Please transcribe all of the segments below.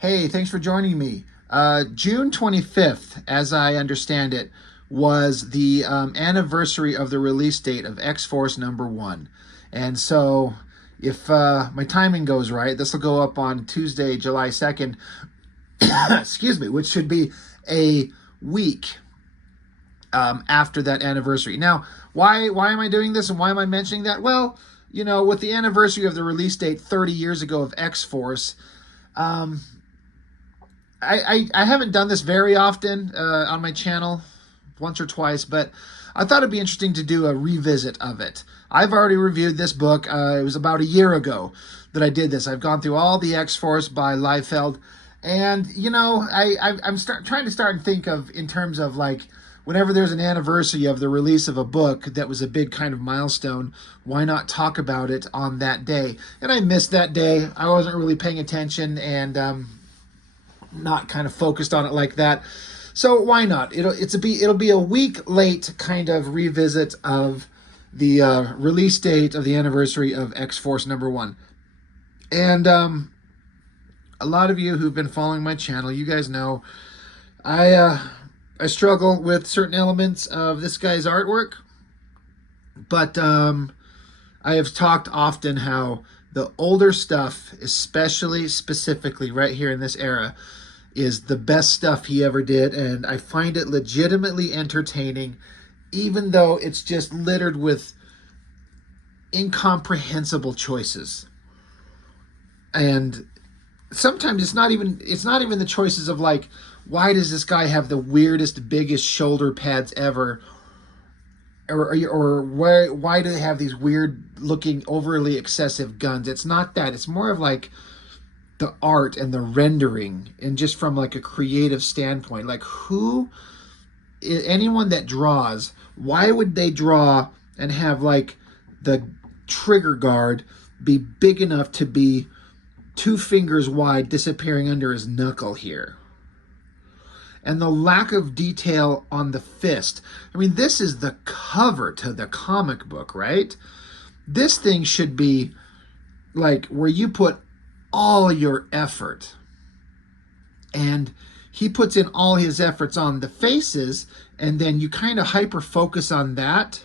Hey, thanks for joining me. June 25th, as I understand it, was the anniversary of the release date of X-Force #1. And so, if my timing goes right, this will go up on Tuesday, July 2nd, excuse me, which should be a week after that anniversary. Now, why am I doing this and why am I mentioning that? Well, with the anniversary of the release date 30 years ago of X-Force, um, I haven't done this very often on my channel, once or twice, but I thought it'd be interesting to do a revisit of it. I've already reviewed this book. It was about a year ago that I did this. I've gone through all the X-Force by Liefeld, and I'm trying to start and think of in terms of like whenever there's an anniversary of the release of a book that was a big kind of milestone, why not talk about it on that day? And I missed that day. I wasn't really paying attention and not kind of focused on it like that. So why not? It'll be a week late kind of revisit of the release date of the anniversary of X-Force #1. And a lot of you who've been following my channel, you guys know I struggle with certain elements of this guy's artwork, but I have talked often how the older stuff, especially specifically right here in this era, is the best stuff he ever did, and I find it legitimately entertaining, even though it's just littered with incomprehensible choices. And sometimes it's not even the choices of like, why does this guy have the weirdest, biggest shoulder pads ever? Or why do they have these weird looking, overly excessive guns? It's not that. It's more of like the art and the rendering, and just from like a creative standpoint, like anyone that draws, why would they draw and have like the trigger guard be big enough to be 2 fingers wide disappearing under his knuckle here? And the lack of detail on the fist. I mean, this is the cover to the comic book, right? This thing should be like where you put all your effort. And he puts in all his efforts on the faces, and then you kind of hyper focus on that.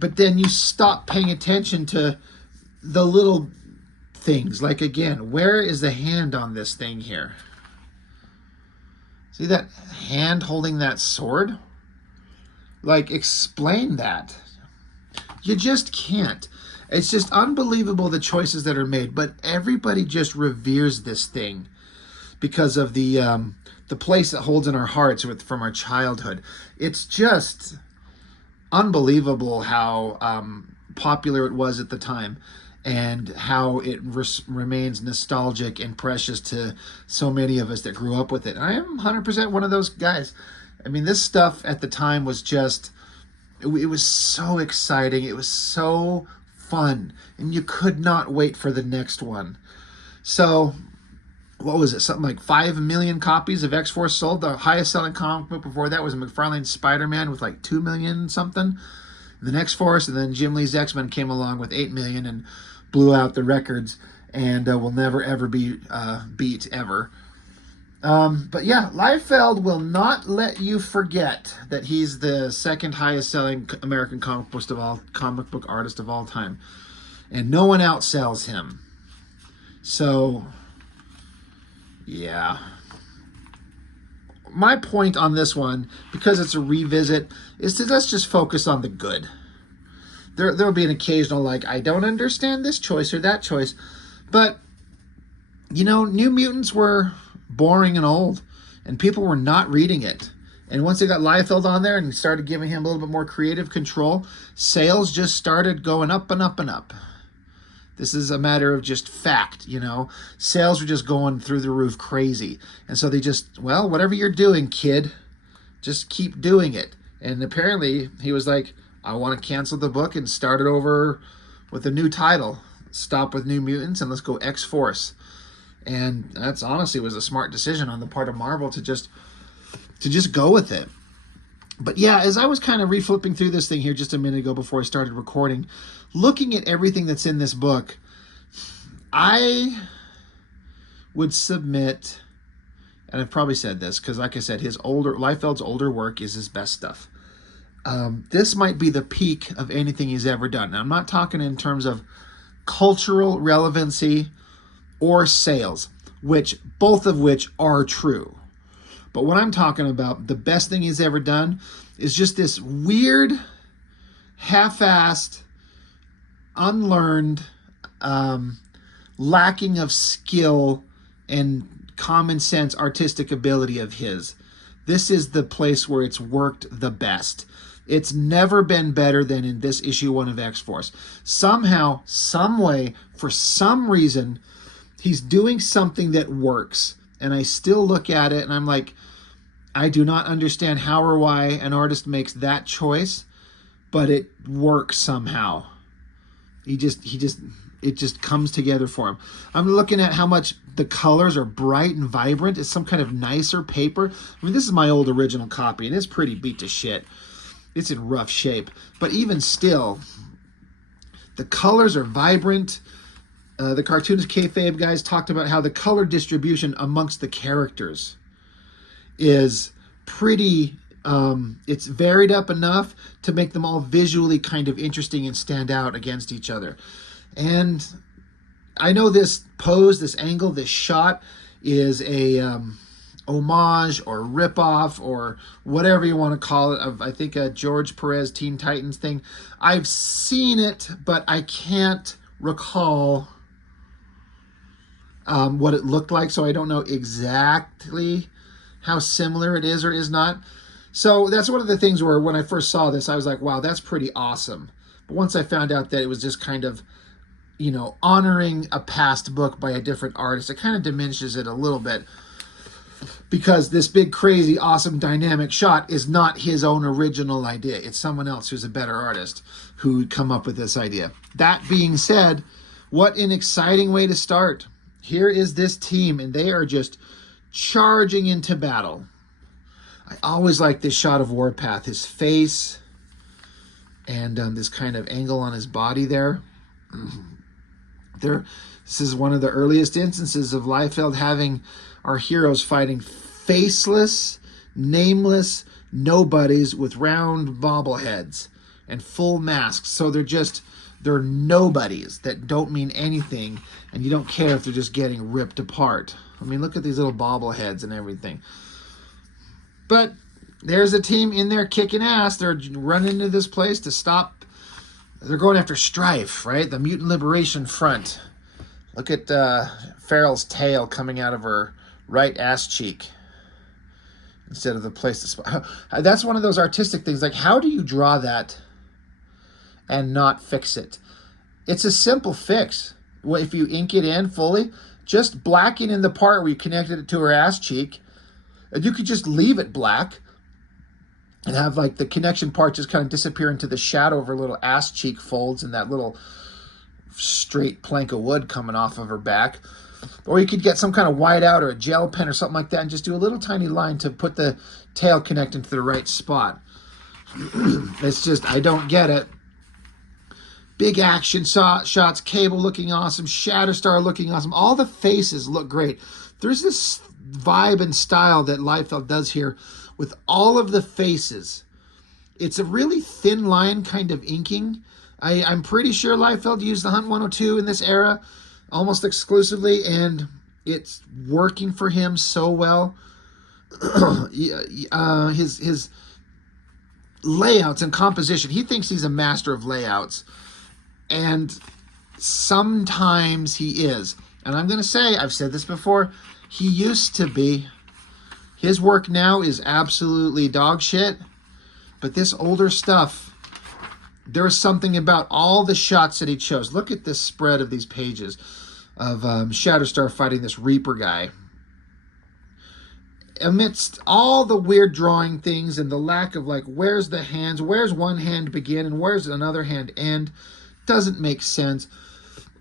But then you stop paying attention to the little things. Like, again, where is the hand on this thing here? See that hand holding that sword? Like, explain that. You just can't. It's just unbelievable the choices that are made, but everybody just reveres this thing because of the place it holds in our hearts from our childhood. It's just unbelievable how popular it was at the time, and how it remains nostalgic and precious to so many of us that grew up with it. I am 100% one of those guys. I mean, this stuff at the time was just, it was so exciting. It was so fun, and you could not wait for the next one. So, what was it? Something like 5 million copies of X-Force sold. The highest selling comic book before that was McFarlane's Spider-Man with like 2 million something. The X-Force, and then Jim Lee's X-Men came along with 8 million and blew out the records, and will never ever be beat ever. But yeah, Liefeld will not let you forget that he's the second highest selling American comic book artist of all time, and no one outsells him. So yeah, my point on this one, because it's a revisit, is to let's just focus on the good. There'll be an occasional like, I don't understand this choice or that choice, but New Mutants were boring and old, and people were not reading it. And once they got Liefeld on there and started giving him a little bit more creative control, sales just started going up and up and up. This is a matter of just fact, Sales were just going through the roof crazy. And so they just, well, whatever you're doing, kid, just keep doing it. And apparently he was like, I want to cancel the book and start it over with a new title. Stop with New Mutants and let's go X-Force. And that's honestly was a smart decision on the part of Marvel to just go with it. But yeah, as I was kind of reflipping through this thing here just a minute ago before I started recording, looking at everything that's in this book, I would submit, and I've probably said this because, like I said, Liefeld's older work is his best stuff. This might be the peak of anything he's ever done. Now, I'm not talking in terms of cultural relevancy or sales, both of which are true. But what I'm talking about, the best thing he's ever done, is just this weird, half-assed, unlearned, lacking of skill and common sense artistic ability of his. This is the place where it's worked the best. It's never been better than in this issue 1 of X-Force. Somehow, some way, for some reason, he's doing something that works. And I still look at it and I'm like, I do not understand how or why an artist makes that choice, but it works somehow. It just comes together for him. I'm looking at how much the colors are bright and vibrant. It's some kind of nicer paper. I mean, this is my old original copy, and it's pretty beat to shit. It's in rough shape. But even still, the colors are vibrant. The cartoonist kayfabe guys talked about how the color distribution amongst the characters is pretty... it's varied up enough to make them all visually kind of interesting and stand out against each other. And I know this pose, this angle, this shot is a homage or ripoff or whatever you want to call it of, I think, a George Perez Teen Titans thing. I've seen it, but I can't recall what it looked like, so I don't know exactly how similar it is or is not. So that's one of the things where when I first saw this, I was like, wow, that's pretty awesome. But once I found out that it was just kind of, you know, honoring a past book by a different artist, it kind of diminishes it a little bit, because this big, crazy, awesome, dynamic shot is not his own original idea. It's someone else who's a better artist who come up with this idea. That being said, what an exciting way to start. Here is this team, and they are just charging into battle. I always like this shot of Warpath, his face, and this kind of angle on his body there. This is one of the earliest instances of Liefeld having our heroes fighting faceless, nameless nobodies with round bobbleheads and full masks. So they're nobodies that don't mean anything, and you don't care if they're just getting ripped apart. I mean, look at these little bobbleheads and everything. But there's a team in there kicking ass. They're running into this place to stop. They're going after Strife, right? The Mutant Liberation Front. Look at Farrell's tail coming out of her right ass cheek instead of the place to spot. That's one of those artistic things. Like, how do you draw that and not fix it? It's a simple fix. Well, if you ink it in fully, just blacken in the part where you connected it to her ass cheek, and you could just leave it black and have like the connection part just kind of disappear into the shadow of her little ass cheek folds and that little straight plank of wood coming off of her back. Or you could get some kind of whiteout or a gel pen or something like that and just do a little tiny line to put the tail connecting to the right spot. It's just, I don't get it. Big action shots, Cable looking awesome, Shatterstar looking awesome. All the faces look great. There's this vibe and style that Liefeld does here with all of the faces. It's a really thin line kind of inking. I'm pretty sure Liefeld used the Hunt 102 in this era almost exclusively, and it's working for him so well. His layouts and composition, he thinks he's a master of layouts, and sometimes he is. And I'm going to say, I've said this before, he used to be. His work now is absolutely dog shit, but this older stuff, there's something about all the shots that he chose. Look at this spread of these pages of Shatterstar fighting this Reaper guy. Amidst all the weird drawing things and the lack of, like, where's the hands, where's one hand begin and where's another hand end, doesn't make sense.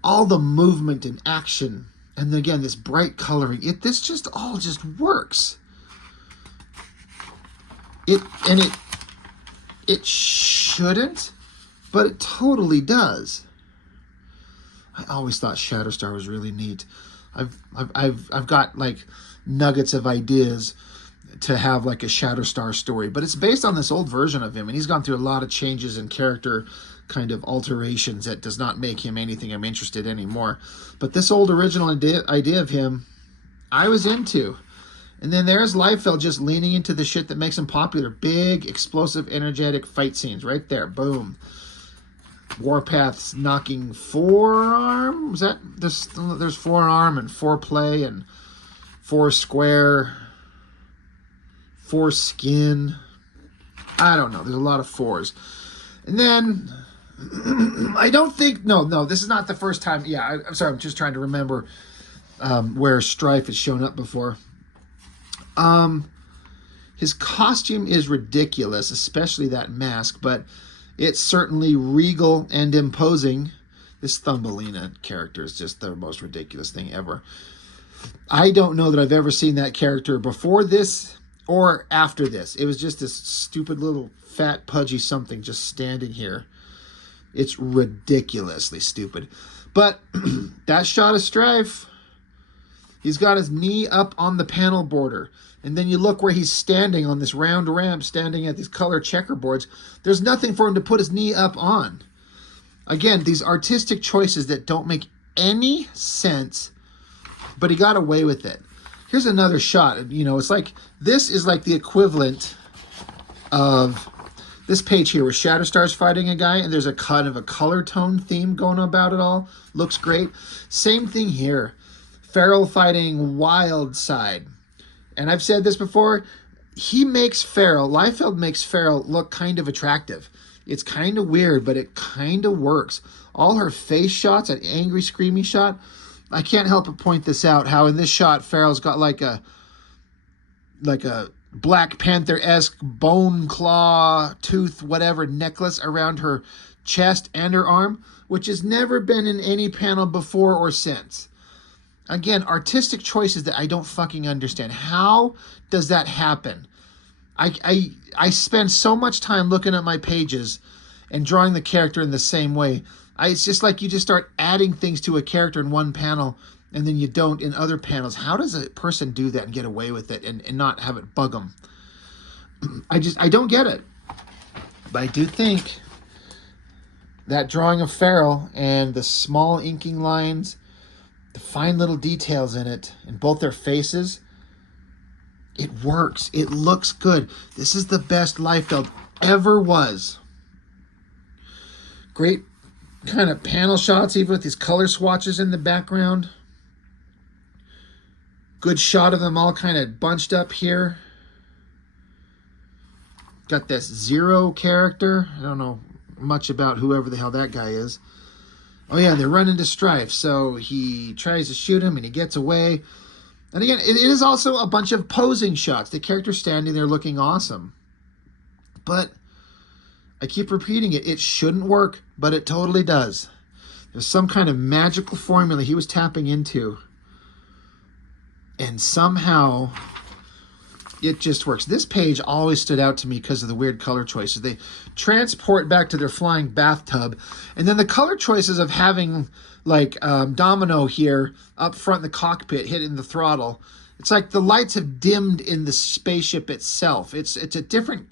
All the movement and action, and again, this bright coloring, this just all just works. It shouldn't, but it totally does. I always thought Shatterstar was really neat. I've got like nuggets of ideas to have like a Shatterstar story, but it's based on this old version of him, and he's gone through a lot of changes in character kind of alterations that does not make him anything I'm interested in anymore. But this old original idea of him, I was into. And then there's Liefeld just leaning into the shit that makes him popular. Big, explosive, energetic fight scenes right there. Boom. Warpath's knocking forearm. Is that this? There's forearm and foreplay and four square, foreskin. I don't know. There's a lot of fours. And then I don't think. No. This is not the first time. Yeah, I'm sorry. I'm just trying to remember where Strife has shown up before. His costume is ridiculous, especially that mask, but it's certainly regal and imposing. This Thumbelina character is just the most ridiculous thing ever. I don't know that I've ever seen that character before this or after this. It was just this stupid little fat pudgy something just standing here. It's ridiculously stupid. But that shot of Strife, he's got his knee up on the panel border. And then you look where he's standing on this round ramp, standing at these color checkerboards. There's nothing for him to put his knee up on. Again, these artistic choices that don't make any sense, but he got away with it. Here's another shot. You know, it's like, this is like the equivalent of this page here where Shatterstar's fighting a guy and there's a kind of a color tone theme going about it all. Looks great. Same thing here. Feral fighting Wildside. And I've said this before, Liefeld makes Feral look kind of attractive. It's kind of weird, but it kind of works. All her face shots, that angry, screamy shot, I can't help but point this out, how in this shot, Feral's got like a Black Panther-esque bone claw, tooth, whatever, necklace around her chest and her arm, which has never been in any panel before or since. Again, artistic choices that I don't fucking understand. How does that happen? I spend so much time looking at my pages and drawing the character in the same way. It's just like you just start adding things to a character in one panel and then you don't in other panels. How does a person do that and get away with it and not have it bug them? I don't get it. But I do think that drawing of Feral and the small inking lines, the fine little details in it, in both their faces, it works. It looks good. This is the best Liefeld ever was. Great kind of panel shots, even with these color swatches in the background. Good shot of them all kind of bunched up here. Got this Zero character. I don't know much about whoever the hell that guy is. Oh yeah, they run into Strife, so he tries to shoot him and he gets away. And again, it is also a bunch of posing shots. The character's standing there looking awesome. But I keep repeating it. It shouldn't work, but it totally does. There's some kind of magical formula he was tapping into. And somehow it just works. This page always stood out to me because of the weird color choices. They transport back to their flying bathtub. And then the color choices of having like Domino here up front in the cockpit hitting the throttle. It's like the lights have dimmed in the spaceship itself. It's a different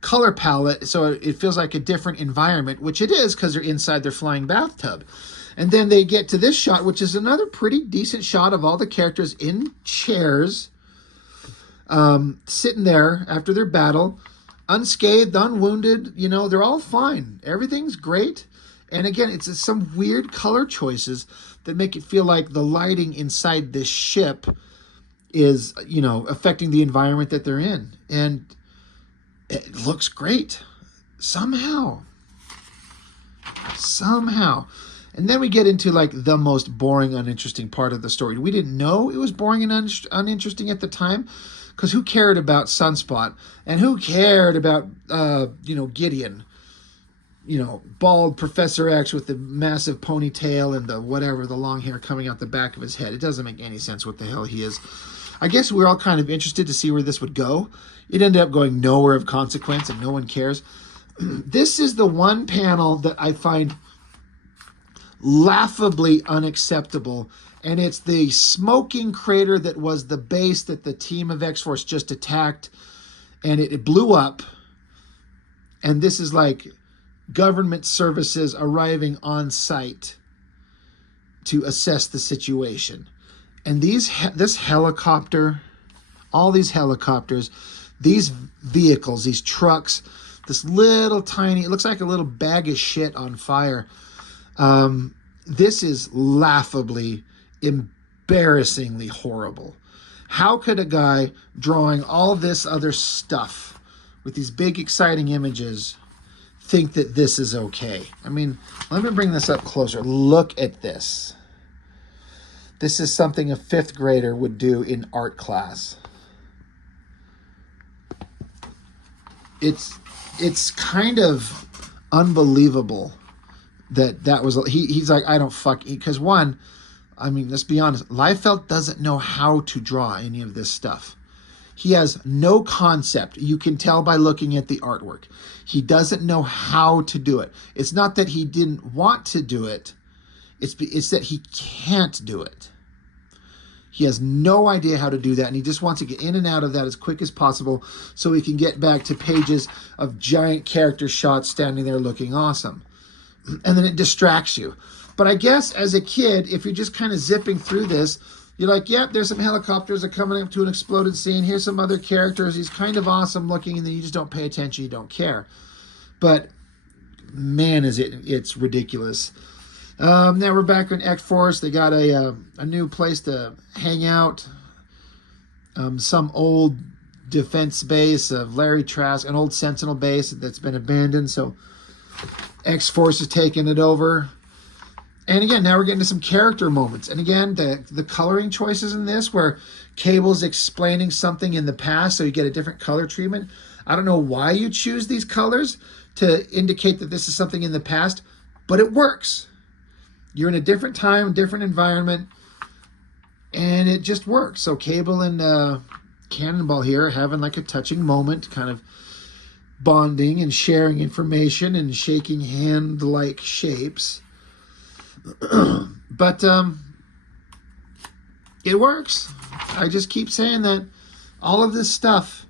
color palette, so it feels like a different environment, which it is because they're inside their flying bathtub. And then they get to this shot, which is another pretty decent shot of all the characters in chairs, sitting there after their battle, unscathed, unwounded. You know, they're all fine. Everything's great. And again, it's some weird color choices that make it feel like the lighting inside this ship is, you know, affecting the environment that they're in. And it looks great. Somehow. And then we get into like the most boring, uninteresting part of the story. We didn't know it was boring and uninteresting at the time, because who cared about Sunspot? And who cared about, Gideon? You know, bald Professor X with the massive ponytail and the long hair coming out the back of his head. It doesn't make any sense what the hell he is. I guess we're all kind of interested to see where this would go. It ended up going nowhere of consequence and no one cares. This is the one panel that I find laughably unacceptable And it's the smoking crater that was the base that the team of X-Force just attacked, and it blew up. And this is like government services arriving on site to assess the situation. And this helicopter, all these helicopters, these vehicles, these trucks, this little tiny, it looks like a little bag of shit on fire. This is laughably, embarrassingly horrible. How could a guy drawing all this other stuff with these big, exciting images think that this is okay? I mean, let me bring this up closer. Look at this. This is something a 5th grader would do in art class. It's kind of unbelievable that was, he's like, I don't fuck, because one, I mean, let's be honest, Liefeld doesn't know how to draw any of this stuff. He has no concept. You can tell by looking at the artwork. He doesn't know how to do it. It's not that he didn't want to do it. It's that he can't do it. He has no idea how to do that, and he just wants to get in and out of that as quick as possible so he can get back to pages of giant character shots standing there looking awesome. And then it distracts you. But I guess as a kid, if you're just kind of zipping through this, you're like, yep, there's some helicopters that are coming up to an exploded scene. Here's some other characters. He's kind of awesome looking, and then you just don't pay attention. You don't care. But man, it's ridiculous. Now we're back on X-Force. They got a new place to hang out. Some old defense base of Larry Trask, an old Sentinel base that's been abandoned. So X-Force is taking it over. And again, now we're getting to some character moments. And again, the coloring choices in this, where Cable's explaining something in the past, so you get a different color treatment. I don't know why you choose these colors to indicate that this is something in the past, but it works. You're in a different time, different environment, and it just works. So Cable and Cannonball here are having like a touching moment, kind of bonding and sharing information and shaking hand-like shapes. But it works. I just keep saying that all of this stuff,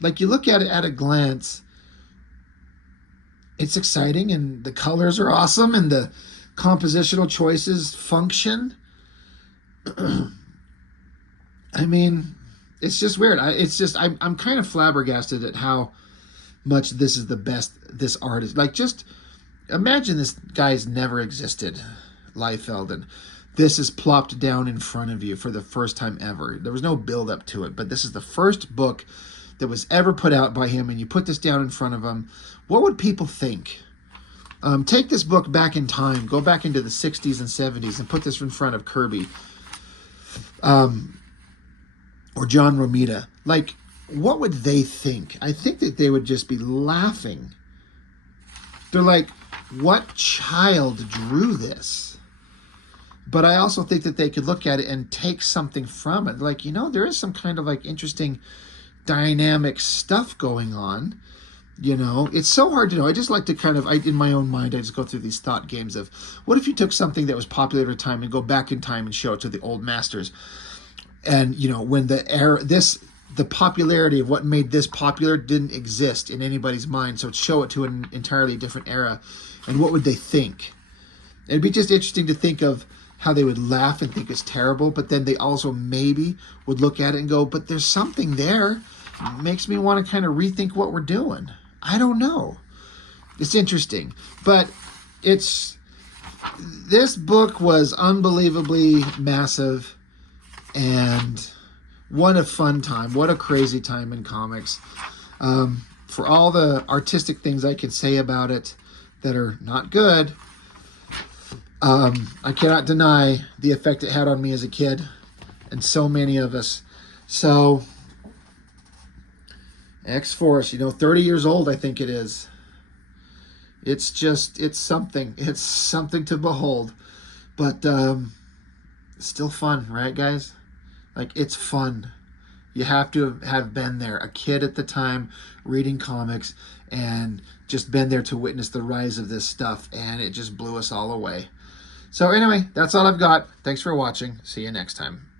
like you look at it at a glance, it's exciting and the colors are awesome and the compositional choices function. I mean, it's just weird. I'm kind of flabbergasted at how much this is the best this art is. Like, just imagine this guy's never existed, Liefeld, and this is plopped down in front of you for the first time ever. There was no build up to it, but this is the first book that was ever put out by him, and you put this down in front of him. What would people think? Take this book back in time, go back into the 60s and 70s and put this in front of Kirby or John Romita. Like, what would they think? I think that they would just be laughing. They're like, what child drew this? But I also think that they could look at it and take something from it. Like, there is some kind of like interesting dynamic stuff going on. It's so hard to know. I just like to kind of, in my own mind, I just go through these thought games of, what if you took something that was popular at a time and go back in time and show it to the old masters? And, when the popularity of what made this popular didn't exist in anybody's mind. So show it to an entirely different era. And what would they think? It'd be just interesting to think of how they would laugh and think it's terrible, but then they also maybe would look at it and go, but there's something there. It makes me want to kind of rethink what we're doing. I don't know. It's interesting. But this book was unbelievably massive, and what a fun time. What a crazy time in comics. For all the artistic things I could say about it that are not good, I cannot deny the effect it had on me as a kid, and so many of us. So, X-Force, 30 years old, I think it is. It's something. It's something to behold. But still fun, right, guys? Like, it's fun. You have to have been there, a kid at the time, reading comics, and just been there to witness the rise of this stuff, and it just blew us all away. So anyway, that's all I've got. Thanks for watching. See you next time.